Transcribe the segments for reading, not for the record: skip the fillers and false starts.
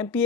MP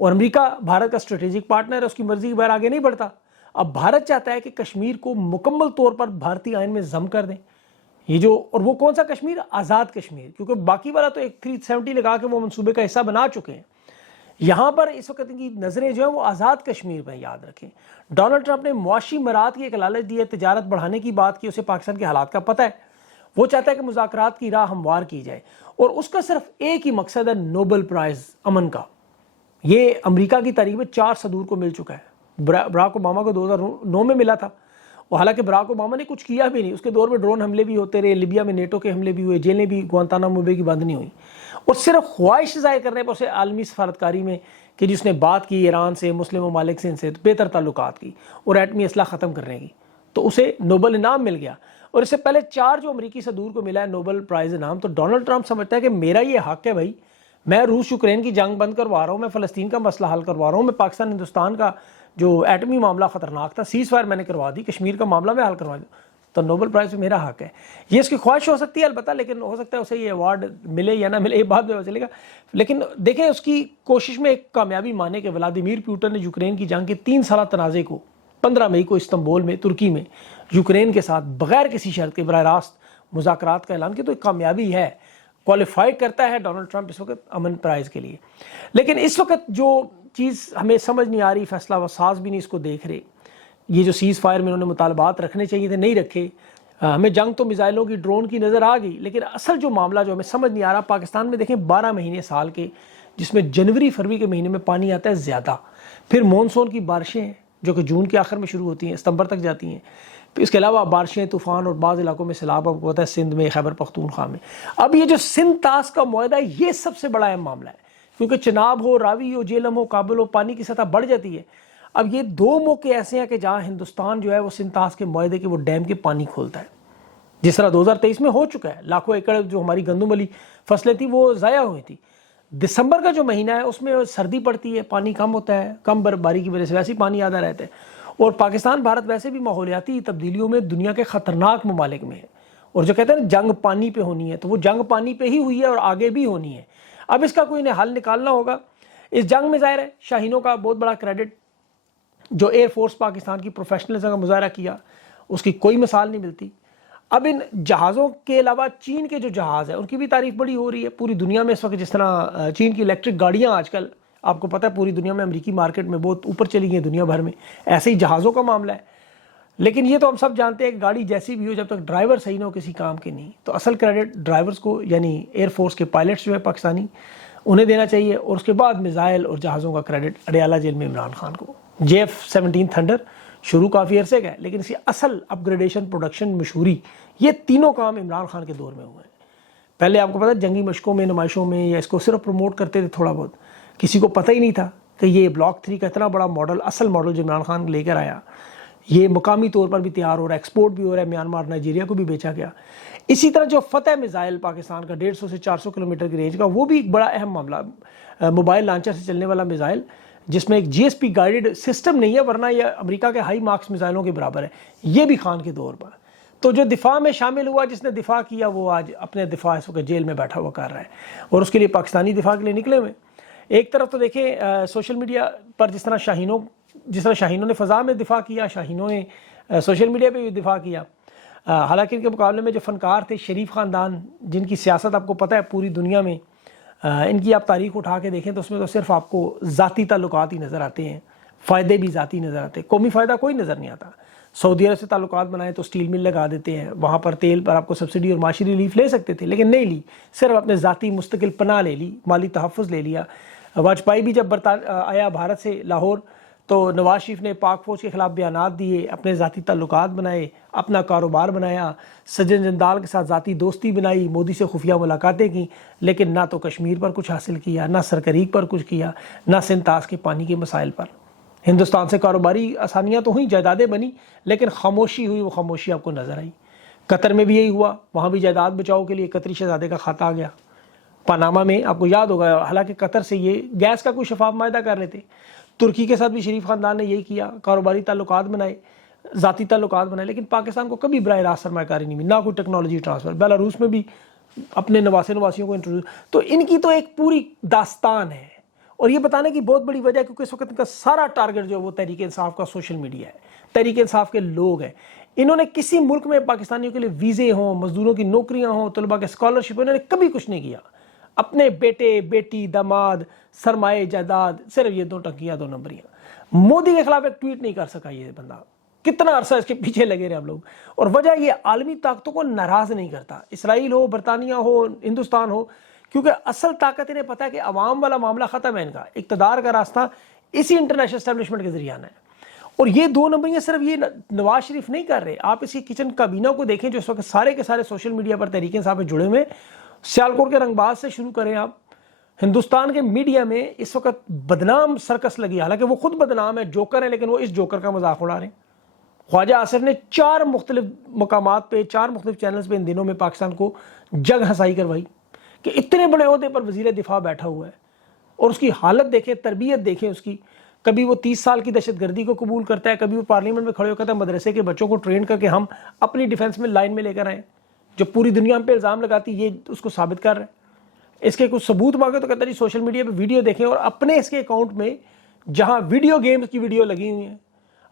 اور امریکا بھارت کا strategic partner ہے, اس کی مرضی کے بغیر آگے نہیں بڑھتا. اب بھارت چاہتا ہے کہ کشمیر کو مکمل طور پر بھارتی آئین میں ضم کر دیں. یہ جو, اور وہ کون سا کشمیر؟ آزاد کشمیر, کیونکہ باقی والا تو ایک 370 لگا کے وہ منصوبے کا حصہ بنا چکے ہیں. یہاں پر اس وقت کی نظریں جو ہیں وہ آزاد کشمیر پہ. یاد رکھیں ڈونلڈ ٹرمپ نے معاشی مراد کی ایک لالچ دی ہے, تجارت بڑھانے کی بات کی, اسے پاکستان کے حالات کا پتہ ہے, وہ چاہتا ہے کہ مذاکرات کی راہ ہموار کی جائے, اور اس کا صرف ایک ہی مقصد ہے, نوبل پرائز امن کا. یہ امریکہ کی تاریخ میں 4 صدور کو مل چکا ہے. براک اوباما کو 2009 میں ملا تھا, اور حالانکہ براک اوباما نے کچھ کیا بھی نہیں. اس کے دور میں ڈرون حملے بھی ہوتے رہے, لیبیا میں نیٹو کے حملے بھی ہوئے, جیلیں بھی گوانتانامو بے کی بند نہیں ہوئی, اور صرف خواہش ظاہر کرنے پر اسے عالمی سفارتکاری میں کہ جس نے بات کی ایران سے, مسلم ممالک سے, ان سے بہتر تعلقات کی اور ایٹمی اسلحہ ختم کرنے کی, تو اسے نوبل انعام مل گیا. اور اس سے پہلے 4 جو امریکی صدور کو ملا ہے نوبل پرائز انعام, تو ڈونلڈ ٹرمپ سمجھتا ہے کہ میرا یہ حق ہے بھائی, میں روس یوکرین کی جنگ بند کروا رہا ہوں, میں فلسطین کا مسئلہ حل کروا رہا ہوں, میں پاکستان ہندوستان کا جو ایٹمی معاملہ خطرناک تھا, سیز فائر میں نے کروا دی, کشمیر کا معاملہ میں حل کروا دوں, تو نوبل پرائز پہ میرا حق ہے. یہ اس کی خواہش ہو سکتی ہے البتہ, لیکن ہو سکتا ہے اسے یہ ایوارڈ ملے یا نہ ملے, یہ بعد میں چلے گا. لیکن دیکھیں اس کی کوشش میں ایک کامیابی مانے کہ ولادیمیر پوٹن نے یوکرین کی جنگ کے 3 سالہ تنازع کو 15 مئی کو استنبول میں, ترکی میں یوکرین کے ساتھ بغیر کسی شرط کے براہ راست مذاکرات کا اعلان کیا, تو ایک کامیابی ہے. کوالیفائی کرتا ہے ڈونلڈ ٹرمپ اس وقت امن پرائز کے لیے. لیکن اس وقت جو چیز ہمیں سمجھ نہیں آ رہی, فیصلہ وساز بھی نہیں اس کو دیکھ رہے, یہ جو سیز فائر میں انہوں نے مطالبات رکھنے چاہیے تھے نہیں رکھے. ہمیں جنگ تو میزائلوں کی, ڈرون کی نظر آ گئی, لیکن اصل جو معاملہ جو ہمیں سمجھ نہیں آ رہا, پاکستان میں دیکھیں 12 مہینے سال کے, جس میں جنوری فروری کے مہینے میں پانی آتا ہے زیادہ, پھر مونسون کی بارشیں ہیں جو کہ جون کے آخر میں شروع ہوتی ہیں, ستمبر تک جاتی ہیں, اس کے علاوہ بارشیں, طوفان, اور بعض علاقوں میں سیلاب, آپ کو پتہ ہے سندھ میں, خیبر پختونخوا میں. اب یہ جو سندھ طاس کا معاہدہ ہے, یہ سب سے بڑا اہم معاملہ ہے, کیونکہ چناب ہو, راوی ہو, جیلم ہو, کابل ہو, پانی کی سطح بڑھ جاتی ہے. اب یہ 2 موقع ایسے ہیں کہ جہاں ہندوستان جو ہے وہ سندھ طاس کے معاہدے کے وہ ڈیم کے پانی کھولتا ہے, جس طرح 2023 میں ہو چکا ہے. لاکھوں ایکڑ جو ہماری گندم والی فصلیں تھیں وہ ضائع ہوئی تھی. دسمبر کا جو مہینہ ہے اس میں سردی پڑتی ہے, پانی کم ہوتا ہے, کم برفباری کی وجہ سے ویسے ہی پانی آدھا رہتا ہے. اور پاکستان بھارت ویسے بھی ماحولیاتی تبدیلیوں میں دنیا کے خطرناک ممالک میں ہے, اور جو کہتے ہیں جنگ پانی پہ ہونی ہے, تو وہ جنگ پانی پہ ہی ہوئی ہے اور آگے بھی ہونی ہے. اب اس کا کوئی حل نکالنا ہوگا. اس جنگ میں ظاہر ہے شاہینوں کا بہت بڑا کریڈٹ, جو ایئر فورس پاکستان کی پروفیشنلزم کا مظاہرہ کیا, اس کی کوئی مثال نہیں ملتی. اب ان جہازوں کے علاوہ چین کے جو جہاز ہیں ان کی بھی تعریف بڑی ہو رہی ہے پوری دنیا میں اس وقت. جس طرح چین کی الیکٹرک گاڑیاں آج کل آپ کو پتہ ہے پوری دنیا میں, امریکی مارکیٹ میں بہت اوپر چلی گئی ہیں دنیا بھر میں, ایسے ہی جہازوں کا معاملہ ہے. لیکن یہ تو ہم سب جانتے ہیں کہ گاڑی جیسی بھی ہو, جب تک ڈرائیور صحیح نہ ہو کسی کام کے نہیں. تو اصل کریڈٹ ڈرائیورز کو, یعنی ایئر فورس کے پائلٹس جو ہے پاکستانی, انہیں دینا چاہیے. اور اس کے بعد میزائل اور جہازوں کا کریڈٹ اڈیالہ جیل میں عمران خان کو. JF-17 تھنڈر شروع کافی عرصے کا ہے, لیکن اس کی اصل اپ گریڈیشن, پروڈکشن, مشہوری, یہ تینوں کام عمران خان کے دور میں ہوئے ہیں. پہلے آپ کو پتہ ہے جنگی مشقوں میں, نمائشوں میں, یا اس کو صرف پروموٹ کرتے تھے تھوڑا بہت, کسی کو پتہ ہی نہیں تھا کہ یہ بلاک 3 کا اتنا بڑا ماڈل, اصل ماڈل جو عمران خان لے کر آیا, یہ مقامی طور پر بھی تیار ہو رہا ہے, ایکسپورٹ بھی ہو رہا ہے, میانمار, نائجیریا کو بھی بیچا گیا. اسی طرح جو فتح میزائل پاکستان کا 150 سے 400 کلومیٹر کی رینج کا, وہ بھی ایک بڑا اہم معاملہ. موبائل لانچر سے چلنے والا میزائل, جس میں ایک GSP گائیڈڈ سسٹم نہیں ہے, ورنہ یہ امریکہ کے ہائی مارکس میزائلوں کے برابر ہے, یہ بھی خان کے دور پر. تو جو دفاع میں شامل ہوا, جس نے دفاع کیا, وہ آج اپنے دفاع اس وقت جیل میں بیٹھا ہوا کر رہا ہے, اور اس کے لیے پاکستانی دفاع کے لیے نکلے ہوئے. ایک طرف تو دیکھیں سوشل میڈیا پر جس طرح شاہینوں نے فضا میں دفاع کیا, شاہینوں نے سوشل میڈیا پہ بھی دفاع کیا. حالانکہ ان کے مقابلے میں جو فنکار تھے, شریف خاندان, جن کی سیاست آپ کو پتہ ہے پوری دنیا میں, ان کی آپ تاریخ اٹھا کے دیکھیں تو اس میں تو صرف آپ کو ذاتی تعلقات ہی نظر آتے ہیں, فائدے بھی ذاتی نظر آتے ہیں, قومی فائدہ کوئی نظر نہیں آتا. سعودی عرب سے تعلقات بنائے تو سٹیل مل لگا دیتے ہیں, وہاں پر تیل پر آپ کو سبسڈی اور معاشی ریلیف لے سکتے تھے, لیکن نہیں لی, صرف اپنے ذاتی مستقل پناہ لے لی, مالی تحفظ لے لیا. واجپئی بھی جب آیا بھارت سے لاہور, تو نواز شریف نے پاک فوج کے خلاف بیانات دیے, اپنے ذاتی تعلقات بنائے, اپنا کاروبار بنایا, سجن جندال کے ساتھ ذاتی دوستی بنائی, مودی سے خفیہ ملاقاتیں کی, لیکن نہ تو کشمیر پر کچھ حاصل کیا, نہ سرکریک پر کچھ کیا, نہ سندھ طاس کے پانی کے مسائل پر. ہندوستان سے کاروباری آسانیاں تو ہوئیں, جائیدادیں بنی, لیکن خاموشی ہوئی, وہ خاموشی آپ کو نظر آئی. قطر میں بھی یہی ہوا, وہاں بھی جائیداد بچاؤ کے لیے قطری شہزادے کا کھاتہ آ گیا. پاناما میں آپ کو یاد ہوگا, حالانکہ قطر سے یہ گیس کا کوئی شفاف معاہدہ کر رہے تھے. ترکی کے ساتھ بھی شریف خاندان نے یہی کیا, کاروباری تعلقات بنائے, ذاتی تعلقات بنائے, لیکن پاکستان کو کبھی براہ راست سرمایہ کاری نہیں ملی, نہ کوئی ٹیکنالوجی ٹرانسفر. بیلاروس میں بھی اپنے نواسیوں کو انٹروڈیوس. تو ان کی تو ایک پوری داستان ہے, اور یہ بتانے کی بہت بڑی وجہ ہے کیونکہ اس وقت ان کا سارا ٹارگٹ جو ہے وہ تحریک انصاف کا سوشل میڈیا ہے، تحریک انصاف کے لوگ ہیں۔ انہوں نے کسی ملک میں پاکستانیوں کے لیے ویزے ہوں، مزدوروں کی نوکریاں ہوں، طلباء کے اسکالرشپ، انہوں نے کبھی کچھ نہیں کیا۔ اپنے بیٹے بیٹی داماد سرمایہ جائیداد صرف یہ 2 ٹنکیاں 2 نمبریاں۔ مودی کے خلاف ایک ٹویٹ نہیں کر سکا یہ بندہ، کتنا عرصہ اس کے پیچھے لگے رہے ہم لوگ، اور وجہ یہ عالمی طاقتوں کو ناراض نہیں کرتا، اسرائیل ہو، برطانیہ ہو، ہندوستان ہو، کیونکہ اصل طاقت انہیں پتا ہے کہ عوام والا معاملہ ختم ہے، ان کا اقتدار کا راستہ اسی انٹرنیشنل اسٹیبلشمنٹ کے ذریعے آنا ہے۔ اور یہ 2 نمبریاں صرف یہ نواز شریف نہیں کر رہے، آپ اس کی کچن کابینہ کو دیکھیں جو اس وقت سارے کے سارے سوشل میڈیا پر تحریک انصاف میں جڑے ہوئے، سیالکوٹ کے رنگ باز سے شروع کریں آپ، ہندوستان کے میڈیا میں اس وقت بدنام سرکس لگی، حالانکہ وہ خود بدنام ہے، جوکر ہے، لیکن وہ اس جوکر کا مذاق اڑا رہے ہیں۔ خواجہ آصف نے 4 مختلف مقامات پہ 4 مختلف چینلز پہ ان دنوں میں پاکستان کو جگ ہنسائی کروائی کہ اتنے بڑے عہدے پر وزیر دفاع بیٹھا ہوا ہے، اور اس کی حالت دیکھیں، تربیت دیکھیں اس کی، کبھی وہ 30 سال کی دہشت گردی کو قبول کرتا ہے، کبھی وہ پارلیمنٹ میں کھڑے ہو کہتا ہے مدرسے کے بچوں کو ٹرین کر کے ہم اپنی ڈیفنس میں لائن میں لے کر آئیں، جو پوری دنیا پہ الزام لگاتی یہ اس کو ثابت کر رہا ہے۔ اس کے کچھ ثبوت مانگے تو کہتا ہے جی سوشل میڈیا پہ ویڈیو دیکھیں، اور اپنے اس کے اکاؤنٹ میں جہاں ویڈیو گیمز کی ویڈیو لگی ہوئی ہیں،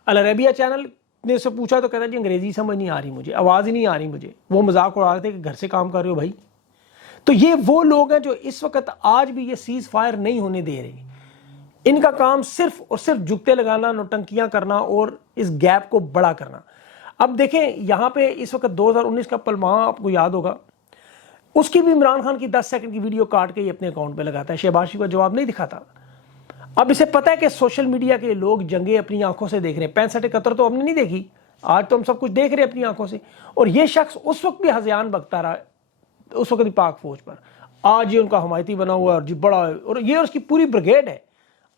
العربیہ چینل نے سے پوچھا تو کہتا ہے جی انگریزی سمجھ نہیں آ رہی مجھے، آواز ہی نہیں آ رہی مجھے، وہ مذاق اڑا رہے تھے کہ گھر سے کام کر رہے ہو بھائی۔ تو یہ وہ لوگ ہیں جو اس وقت آج بھی یہ سیز فائر نہیں ہونے دے رہے، ان کا کام صرف اور صرف جگتے لگانا، نوٹنکیاں کرنا اور اس گیپ کو بڑا کرنا۔ اب دیکھیں یہاں پہ اس وقت 2019 کا پلوامہ آپ کو یاد ہوگا، اس کی بھی عمران خان کی 10 سیکنڈ کی ویڈیو کاٹ کے یہ اپنے اکاؤنٹ پہ لگاتا ہے، شہباز شریف کا جواب نہیں دکھاتا۔ اب اسے پتہ ہے کہ سوشل میڈیا کے لوگ جنگیں اپنی آنکھوں سے دیکھ رہے ہیں، 65 71 تو ہم نے نہیں دیکھی، آج تو ہم سب کچھ دیکھ رہے ہیں اپنی آنکھوں سے، اور یہ شخص اس وقت بھی ہذیان بکتا رہا، اس وقت بھی پاک فوج پر، آج یہ ان کا حمایتی بنا ہوا ہے اور جی بڑا ہے، اور یہ اس کی پوری بریگیڈ ہے،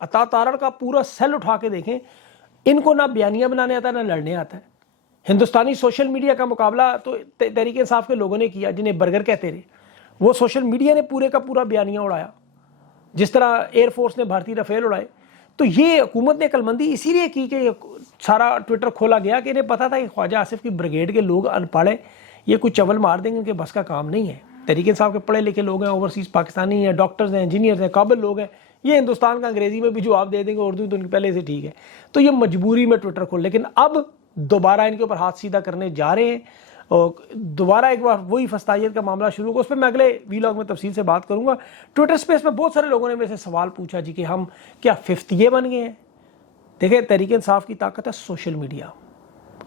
عطا تارڑ کا پورا سیل اٹھا کے دیکھیں، ان کو نہ بیانیہ بنانے آتا ہے نہ لڑنے آتا ہے۔ ہندوستانی سوشل میڈیا کا مقابلہ تو تحریک انصاف کے لوگوں نے کیا، جنہیں برگر کہتے رہے، وہ سوشل میڈیا نے پورے کا پورا بیانیہ اڑایا، جس طرح ایئر فورس نے بھارتی رفیل اڑائے۔ تو یہ حکومت نے عقلمندی اسی لیے کی کہ سارا ٹویٹر کھولا گیا کہ انہیں پتا تھا کہ خواجہ آصف کی بریگیڈ کے لوگ ان پڑھ ہیں، یہ کوئی چول مار دیں گے، ان کے بس کا کام نہیں ہے۔ تحریک انصاف کے پڑھے لکھے لوگ ہیں، اوورسیز پاکستانی ہیں، ڈاکٹرز ہیں، انجینئرز ہیں، قابل لوگ ہیں، یہ ہندوستان کا انگریزی میں بھی جواب دے دیں گے، اردو تو ان کی پہلے سے ٹھیک ہے، تو یہ مجبوری میں ٹویٹر کھول، لیکن اب دوبارہ ان کے اوپر ہاتھ سیدھا کرنے جا رہے ہیں، اور دوبارہ ایک بار وہی فسطائیت کا معاملہ شروع ہوگا، اس پہ میں اگلے ویلاگ میں تفصیل سے بات کروں گا۔ ٹویٹر سپیس میں بہت سارے لوگوں نے میرے سے سوال پوچھا جی کہ ہم کیا 50 بن گئے ہیں؟ دیکھیں تحریک انصاف کی طاقت ہے سوشل میڈیا،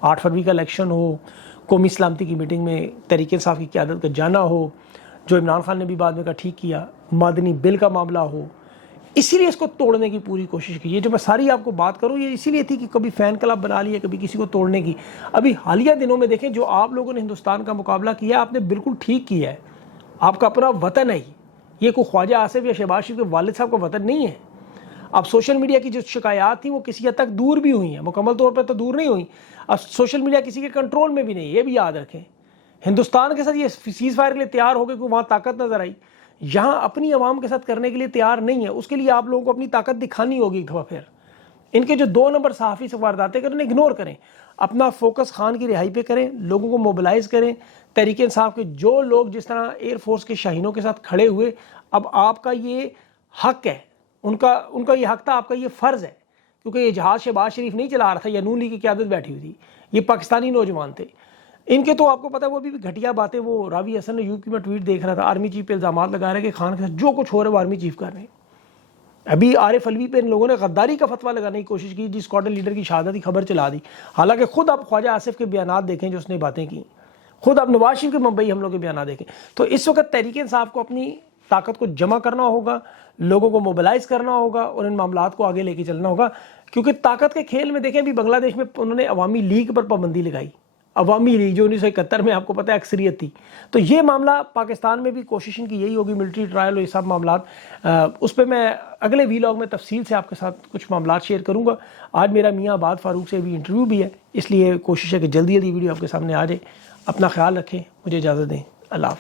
8 فروری کا الیکشن ہو، قومی سلامتی کی میٹنگ میں تحریک انصاف کی قیادت کا جانا ہو، جو عمران خان نے بھی بعد میں کہا ٹھیک کیا، مدنی بل کا معاملہ ہو، اسی لیے اس کو توڑنے کی پوری کوشش کی۔ یہ جو میں ساری آپ کو بات کروں یہ اسی لیے تھی کہ کبھی فین کلب بنا لیے، کبھی کسی کو توڑنے کی۔ ابھی حالیہ دنوں میں دیکھیں جو آپ لوگوں نے ہندوستان کا مقابلہ کیا، آپ نے بالکل ٹھیک کیا ہے، آپ کا اپنا وطن ہے، یہ کوئی خواجہ آصف یا شہباز شریف کے والد صاحب کا وطن نہیں ہے۔ اب سوشل میڈیا کی جو شکایات تھیں وہ کسی حد تک دور بھی ہوئی ہیں، مکمل طور پر تو دور نہیں ہوئی، اب سوشل میڈیا کسی کے کنٹرول میں بھی نہیں، یہ بھی یاد رکھیں۔ ہندوستان کے ساتھ یہ سیز فائر کے لیے تیار ہو گئے کہ وہاں طاقت نظر آئی، یہاں اپنی عوام کے ساتھ کرنے کے لیے تیار نہیں ہے، اس کے لیے آپ لوگوں کو اپنی طاقت دکھانی ہوگی ایک دفعہ پھر۔ ان کے جو 2 نمبر صحافی سے وارداتیں کریں انہیں اگنور کریں، اپنا فوکس خان کی رہائی پہ کریں، لوگوں کو موبلائز کریں۔ تحریک انصاف کے جو لوگ جس طرح ایئر فورس کے شاہینوں کے ساتھ کھڑے ہوئے، اب آپ کا یہ حق ہے، ان کا یہ حق تھا، آپ کا یہ فرض ہے، کیونکہ یہ جہاز شہباز شریف نہیں چلا رہا تھا یا نون لیگ کی قیادت بیٹھی ہوئی تھی، یہ پاکستانی نوجوان تھے۔ ان کے تو آپ کو پتا ہے وہ بھی گھٹیا باتیں، وہ راوی حسن ایوب کی میں ٹویٹ دیکھ رہا تھا، آرمی چیف پہ الزامات لگا رہے ہیں کہ خان کے ساتھ جو کچھ ہو رہا ہے وہ آرمی چیف کر رہے ہیں۔ ابھی عارف علوی پہ ان لوگوں نے غداری کا فتویٰ لگانے کی کوشش کی، جی اسکواڈرن لیڈر کی شہادت کی خبر چلا دی، حالانکہ خود آپ خواجہ آصف کے بیانات دیکھیں جو اس نے باتیں کی، خود آپ نواز شریف کے ممبئی حملوں کے بیانات دیکھیں۔ تو اس وقت تحریک انصاف کو اپنی طاقت کو جمع کرنا ہوگا، لوگوں کو موبلائز کرنا ہوگا اور ان معاملات کو آگے لے کے چلنا ہوگا، کیونکہ طاقت کے کھیل میں دیکھیں ابھی بنگلہ دیش میں انہوں نے عوامی لیگ پر پابندی لگائی، عوامی لیگ جو 1971 میں آپ کو پتہ ہے اکثریت تھی، تو یہ معاملہ پاکستان میں بھی کوشش ان کی یہی ہوگی، ملٹری ٹرائل اور یہ سب معاملات، اس پہ میں اگلے ویلاگ میں تفصیل سے آپ کے ساتھ کچھ معاملات شیئر کروں گا۔ آج میرا میاں آباد فاروق سے بھی انٹرویو بھی ہے، اس لیے کوشش ہے کہ جلدی جلدی ویڈیو آپ کے سامنے آ جائے۔ اپنا خیال رکھیں، مجھے اجازت دیں، اللہ حافظ۔